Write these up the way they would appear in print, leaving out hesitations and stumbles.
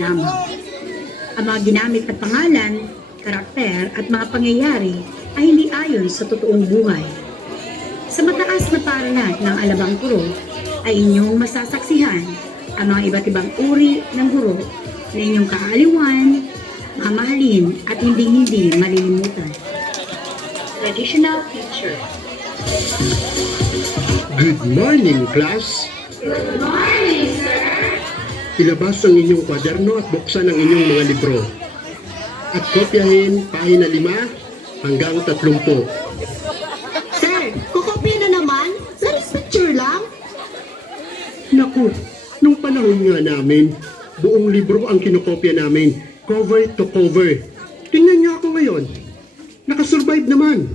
lamang. Ang mga ginamit na pangalan, karakter at mga pangyayari ay hindi ayon sa totoong buhay. Sa mataas na parangal ng Alabang Guro ay inyong masasaksihan ang mga iba't ibang uri ng guro na inyong kaaliwan, mamahalin at hindi malilimutan. Traditional teacher. Good morning, class! Good morning, sir! Ilabas ang inyong kwaderno at buksan ang inyong mga libro. At kopyahin pahina 5 hanggang 30. Sir, kukopya na naman? Last picture lang? Naku, nung panahon nga namin, buong libro ang kinokopya namin, cover to cover. Tingnan niyo ako ngayon. Nakasurvive naman.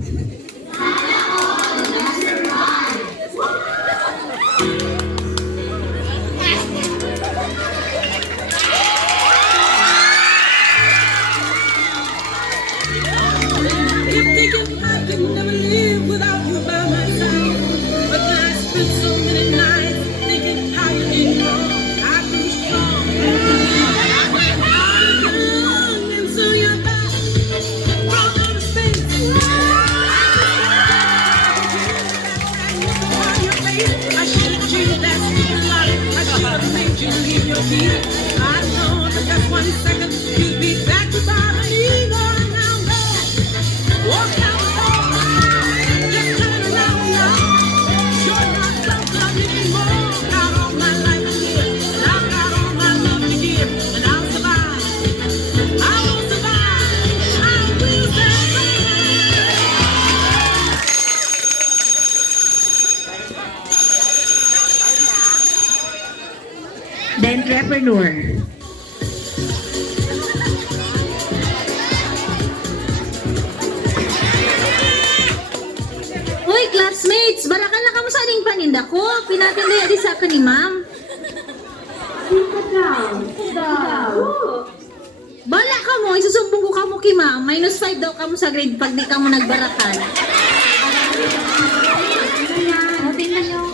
The entrepreneur. Hoy, classmates! Barakan na kamo sa aning paninda ko. Pinatinda di sa akin ni ma'am. Bala ka mo, isusumbong ko kamo kay ma'am. -5 daw kamo sa grade pag di kamo nagbarakan. O, tingnan nyo.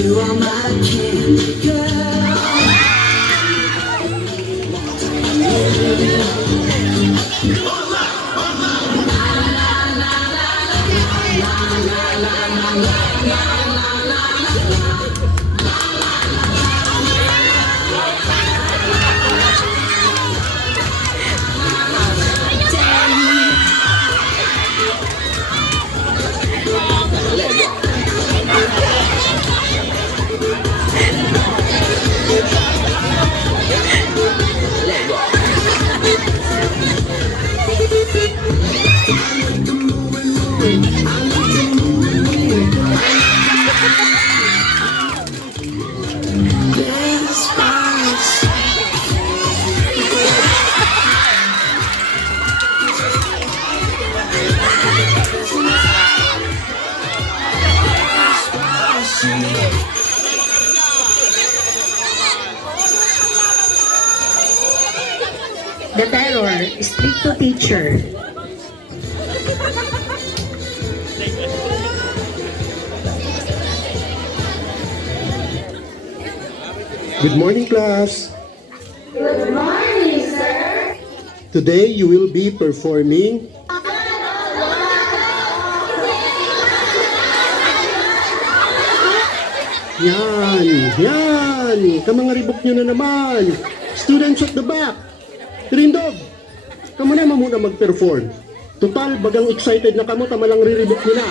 You are my candy girl. The terror, stricto teacher. Good morning, class. Good morning, sir. Today you will be performing Yan! Kamangaribok nyo na naman! Students at the back! Trindog! Kamu na muna mag-perform. Total, bagang excited na kamo, tamalang riribok nyo na.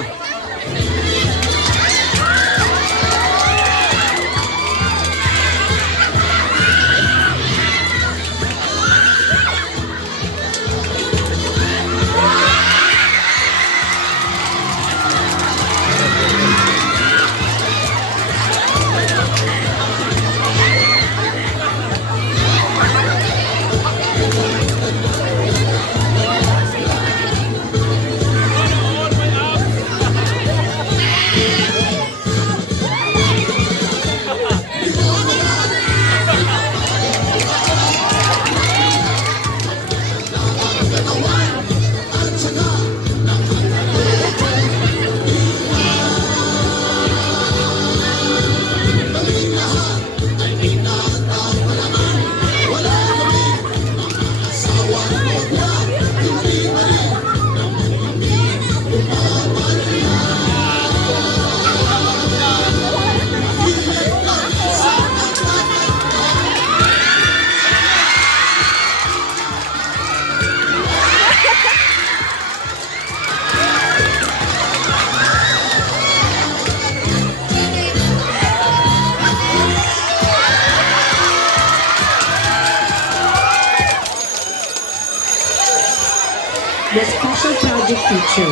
the special project teacher.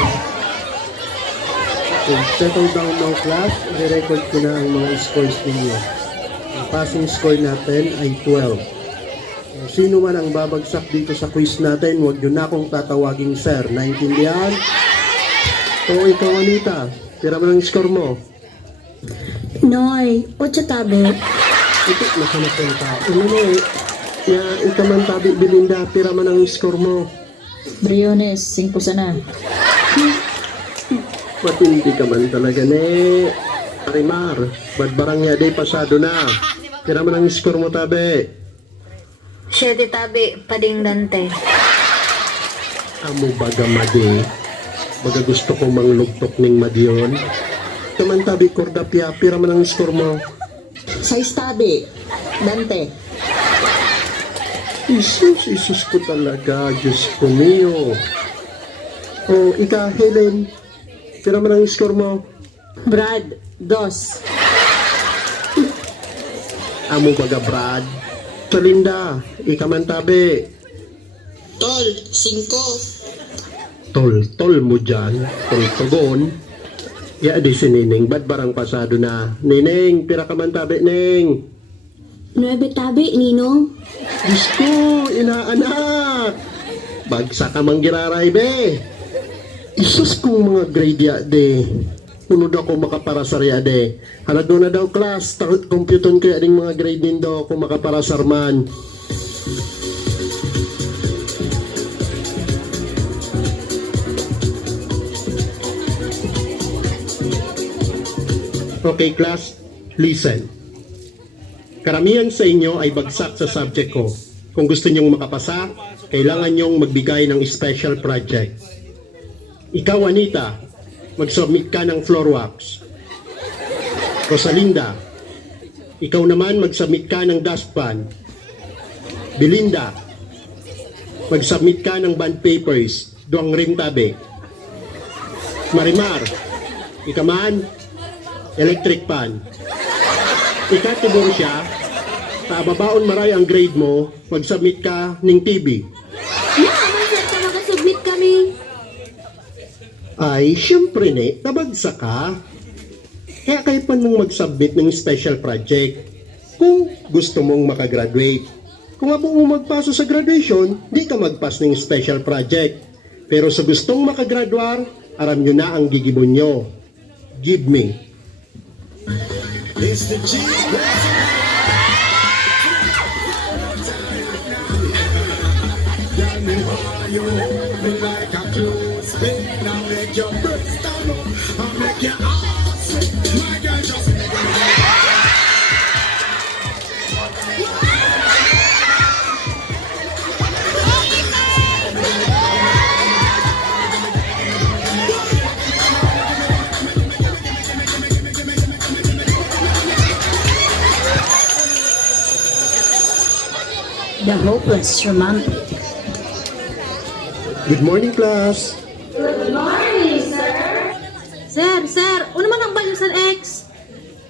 Okay, settle down now class. I-record ko na ang mga scores ninyo. Ang passing score natin ay 12. Sino man ang babagsak dito sa quiz natin, huwag nyo na akong tatawaging sir. Naintindihan? O ikaw, Anita, tira mo ng score mo. Noy, 8 tabi. Ito, nasanap yung tao. Ano mo eh? Ikaw man tabi, Belinda, tira mo ng score mo. Briones, 5 sana. Matindi ka man talaga, ne. Marimar, badbarang niya day pasado na. Tira mo ng score mo, tabi. 7 tabi, pading Dante. Amo baga madi. Baga gusto ko manglugtok ning madiyon. Taman tabi kordapya, pira man ang score mo. 6 tabi, Dante. Isus ko talaga, Diyos ko mio. O, ika, Helen, pira man ang score mo. Brad, 2. Amo baga Brad. Sa Linda, ika man tabi. Tol, 5. Tol mo dyan, tugon. Ya di si Nining, ba't barang pasado na? Nining, pira ka man tabi, Ning. 9 tabi, Ninong. Diyos ko, inaanak. Bagsak ka mang giraray, be. Isus kong mga grade ya, de. Unod ako makaparasar ya, de. Halado na daw, class. Computon ko ya ding mga grade nindo kung makaparasar man. Okay, class, listen. Karamihan sa inyo ay bagsak sa subject ko. Kung gusto nyong makapasa, kailangan nyong magbigay ng special project. Ikaw, Anita, mag-submit ka ng floor wax. Rosalinda, ikaw naman mag-submit ka ng dustpan. Belinda, mag-submit ka ng bond papers, duwang ring tabi. Marimar, ikaman, electric pan. Ikatibor siya, pababaon maray ang grade mo, mag-submit ka ng TV. Naman, sir, ka makasubmit kami. Ay, syempre ne, tabagsak ka. Kaya kayo pa mong mag-submit ng special project kung gusto mong makagraduate. Kung nga po mo magpaso sa graduation, di ka magpas ng special project. Pero sa gustong makagraduar, aram nyo na ang gigibon nyo. Give me. The Hopeless Romantic. Good morning, class. Sir, ano man ang balusan X?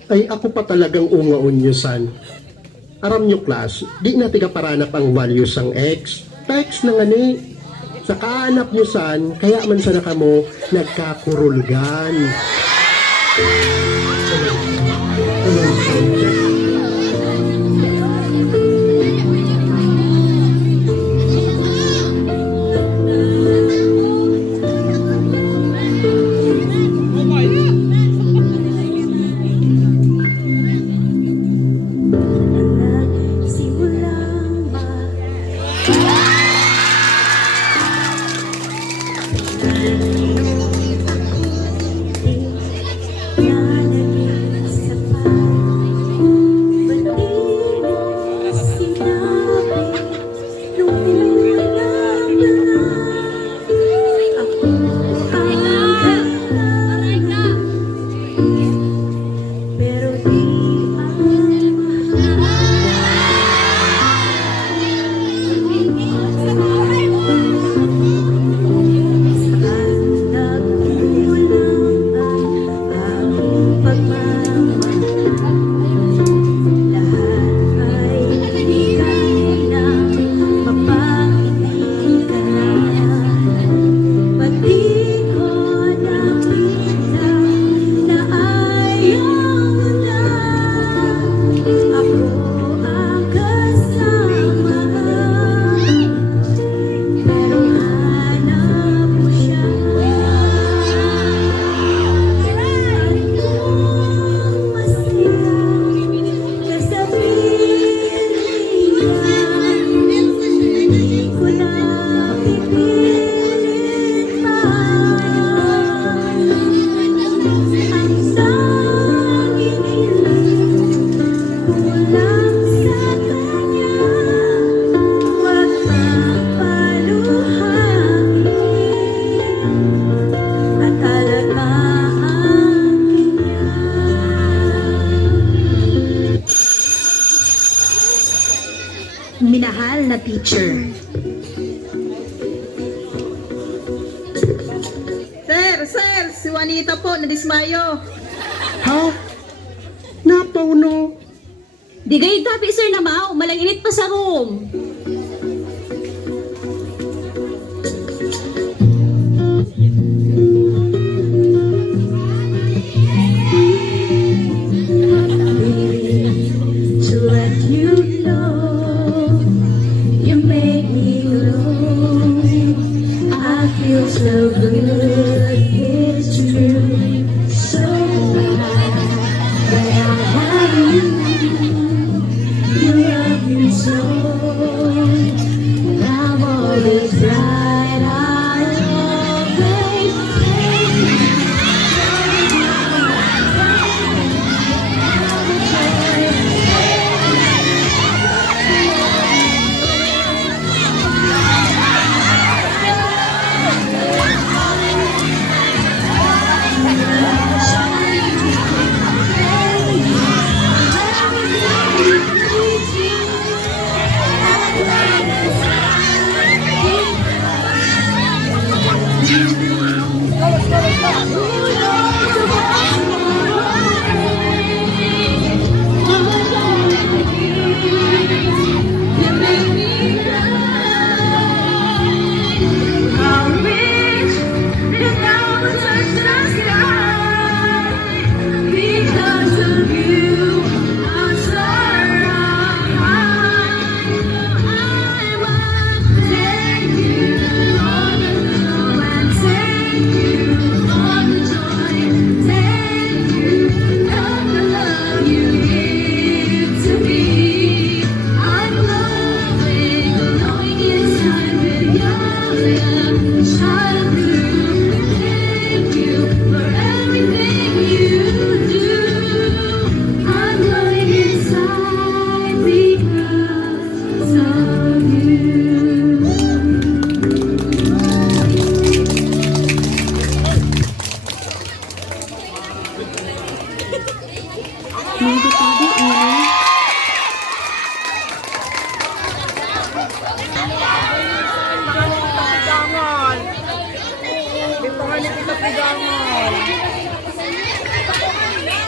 Ay, ako pa talagang ungaon nyo, san. Aram nyo, class, di na tigaparanap ang values ang X. Text na nga ni. Sa kaanap nyo, san, kaya man sana kamo nagkakurulgan. teacher. Sir, si Juanita po, nadismayo. Ha? Napaw no? Di gay tabi, sir, na mau. Malanginit pa sa room. To let you know, you make me glow. I feel so good, it's true. So glad that I have you. You love me so. I'm always right. I always because of you, I'm so I must thank you for the love and thank you for the joy. Thank you for the love you give to me. I'm loving, knowing it's time with your love shine through. Thank you for everything you do. I'm going inside because of you. Mga